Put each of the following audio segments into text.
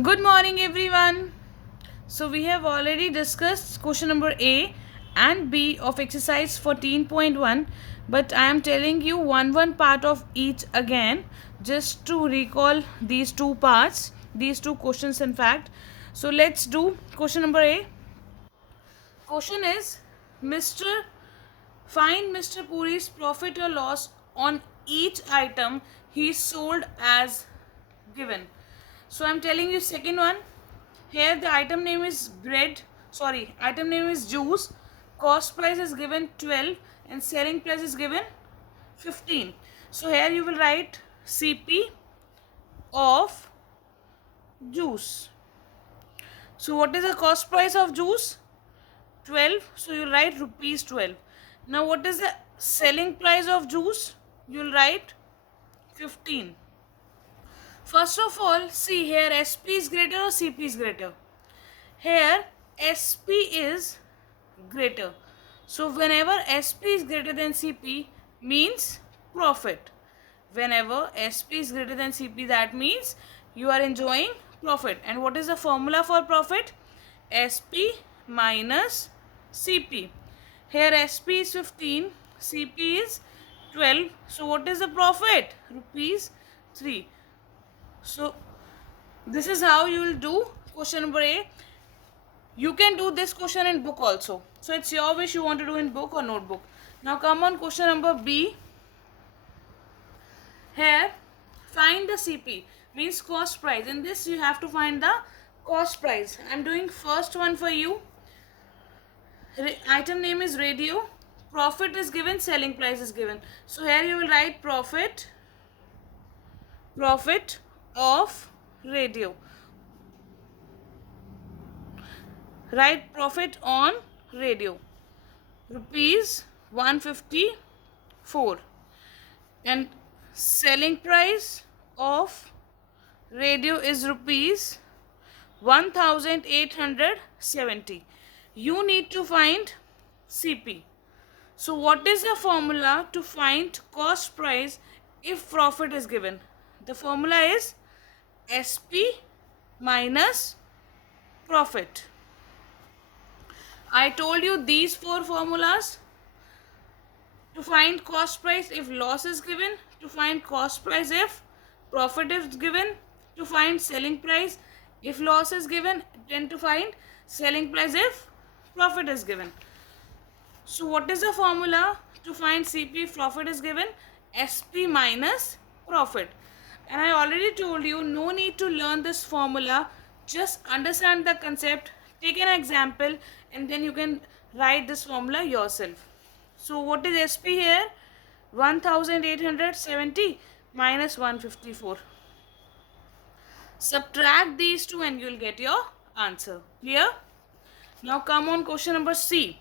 Good morning, everyone. So, we have already discussed question number A and B of exercise 14.1, but I am telling you one part of each again just to recall these two parts, these two questions, in fact. So, let's do question number A. Question is Mr. Find Mr. Puri's profit or loss on each item he sold as given. So I'm telling you second one. Here the item name is item name is juice. Cost price is given 12 and selling price is given 15. So here you will write CP of juice. So what is the cost price of juice? 12. So you'll write rupees 12. Now what is the selling price of juice? You'll write 15. First of all, see here SP is greater or CP is greater. Here SP is greater. So whenever SP is greater than CP means profit. Whenever SP is greater than CP, that means you are enjoying profit. And what is the formula for profit? SP minus CP. Here SP is 15, CP is 12. So what is the profit? Rupees 3. So this is how you will do question number A. You can do this question in book also. So it's your wish you want to do in book or notebook. Now come on question number B. Here find the CP means cost price. In this you have to find the cost price. I'm doing first one for you. Item name is radio. Profit is given, selling price is given. So here you will write profit of radio. Write profit on radio. Rupees 154. And selling price of radio is rupees 1870. You need to find CP. So what is the formula to find cost price if profit is given? The formula is SP minus profit. I told you these four formulas to find cost price if loss is given, to find cost price if profit is given, to find selling price if loss is given, and to find selling price if profit is given. So what is the formula to find CP if profit is given? SP minus profit. And I already told you no need to learn this formula, just understand the concept, take an example, and then you can write this formula yourself. So what is SP here? 1870 minus 154. Subtract these two and you will get your answer. Clear? Now come on question number C.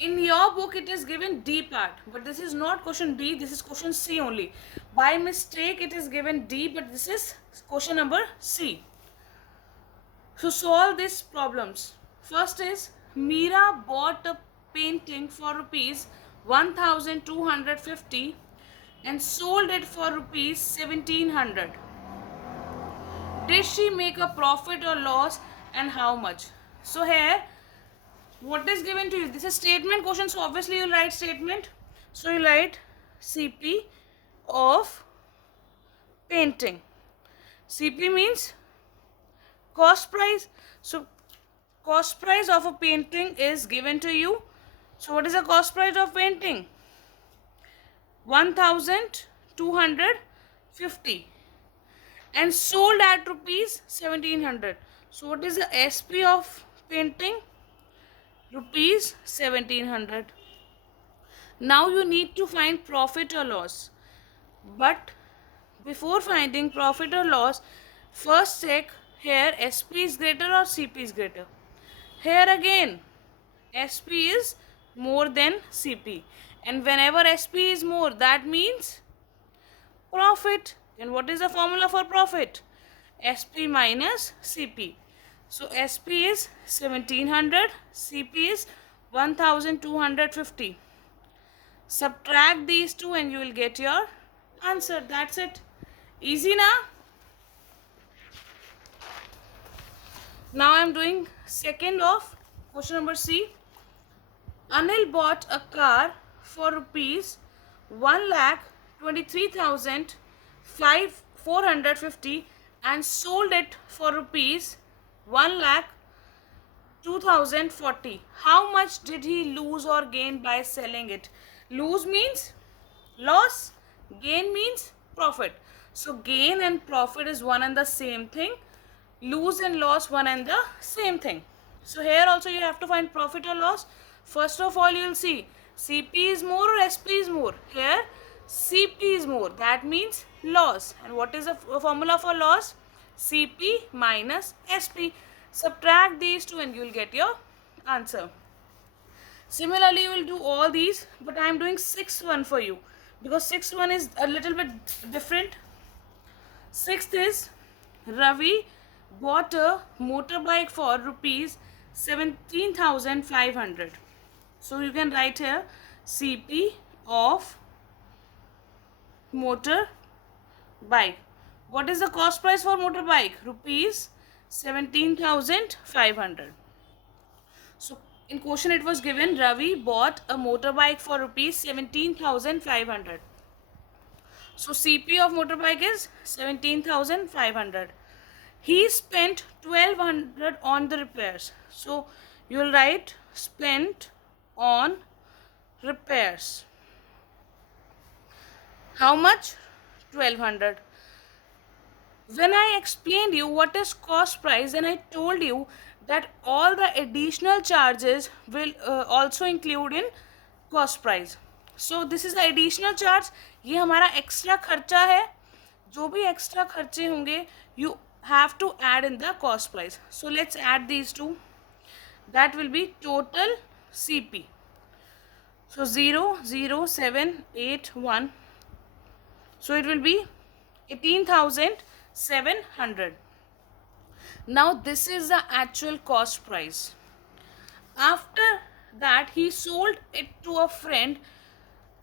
In your book it is given D part, but this is not question D, this is question C only. By mistake it is given D, but this is question number C. So solve these problems. First is Meera bought a painting for rupees 1250 and sold it for rupees 1700. Did she make a profit or loss, and how much? So here what is given to you? This is statement question, so obviously you'll write statement. So you write CP of painting. CP means cost price. So cost price of a painting is given to you. So what is the cost price of painting? 1250 and sold at rupees 1700. So what is the SP of painting? Rupees 1700. Now you need to find profit or loss. But before finding profit or loss, first check here SP is greater or CP is greater. Here again SP is more than CP, and whenever SP is more, that means profit. And what is the formula for profit? SP minus CP. So SP is 1700, CP is 1250. Subtract these two and you will get your answer. That's it. Easy now. Now I am doing second of question number C. Anil bought a car for rupees 1,23,450 and sold it for rupees 1,02,040. How much did he lose or gain by selling it? Lose means loss, gain means profit. So gain and profit is one and the same thing. Lose and loss one and the same thing. So here also you have to find profit or loss. First of all, you will see CP is more or SP is more. Here CP is more. That means loss. And what is the formula for loss? CP minus SP. Subtract these two and you will get your answer. Similarly, you will do all these, but I am doing sixth one for you because sixth one is a little bit different. Sixth is Ravi bought a motorbike for rupees 17,500. So you can write here CP of motorbike. What is the cost price for motorbike? Rupees 17,500. So in question it was given Ravi bought a motorbike for rupees 17,500. So CP of motorbike is 17,500. He spent 1,200 on the repairs. So you will write spent on repairs. How much? 1,200. When I explained you what is cost price, then I told you that all the additional charges will also include in cost price. So this is the additional charge. ये हमारा extra खर्चा है. जो भी extra खर्चे होंगे you have to add in the cost price. So let's add these two. That will be total CP. So 00781. So it will be 18,700. Now this is the actual cost price. After that he sold it to a friend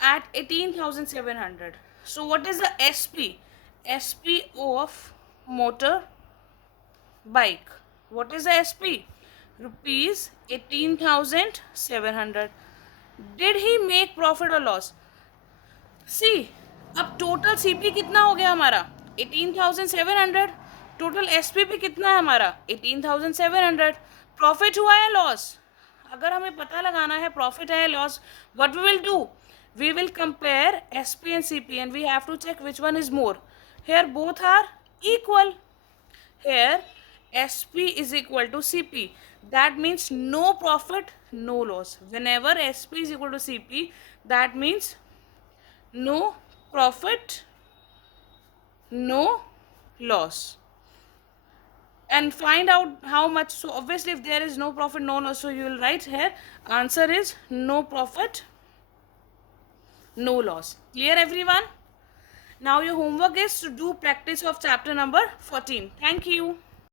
at 18,700. So what is the SP? SP of motor bike. What is the SP? Rupees 18,700. Did he make profit or loss? See, अब total CP कितना हो गया हमारा 18,700. Total SP भी कितना है हमारा 18,700. Profit हुआ है लॉस? अगर हमें पता लगाना है प्रॉफिट है loss, what we will do? We will compare SP and CP and we have to check which one is more. Here both are equal. Here SP is equal to CP. That means no profit, no loss. Whenever SP is equal to CP, that means no profit, no loss. And find out how much. So obviously if there is no profit, no loss, so you will write here answer is no profit, no loss. Clear everyone? Now your homework is to do practice of chapter number 14. Thank you.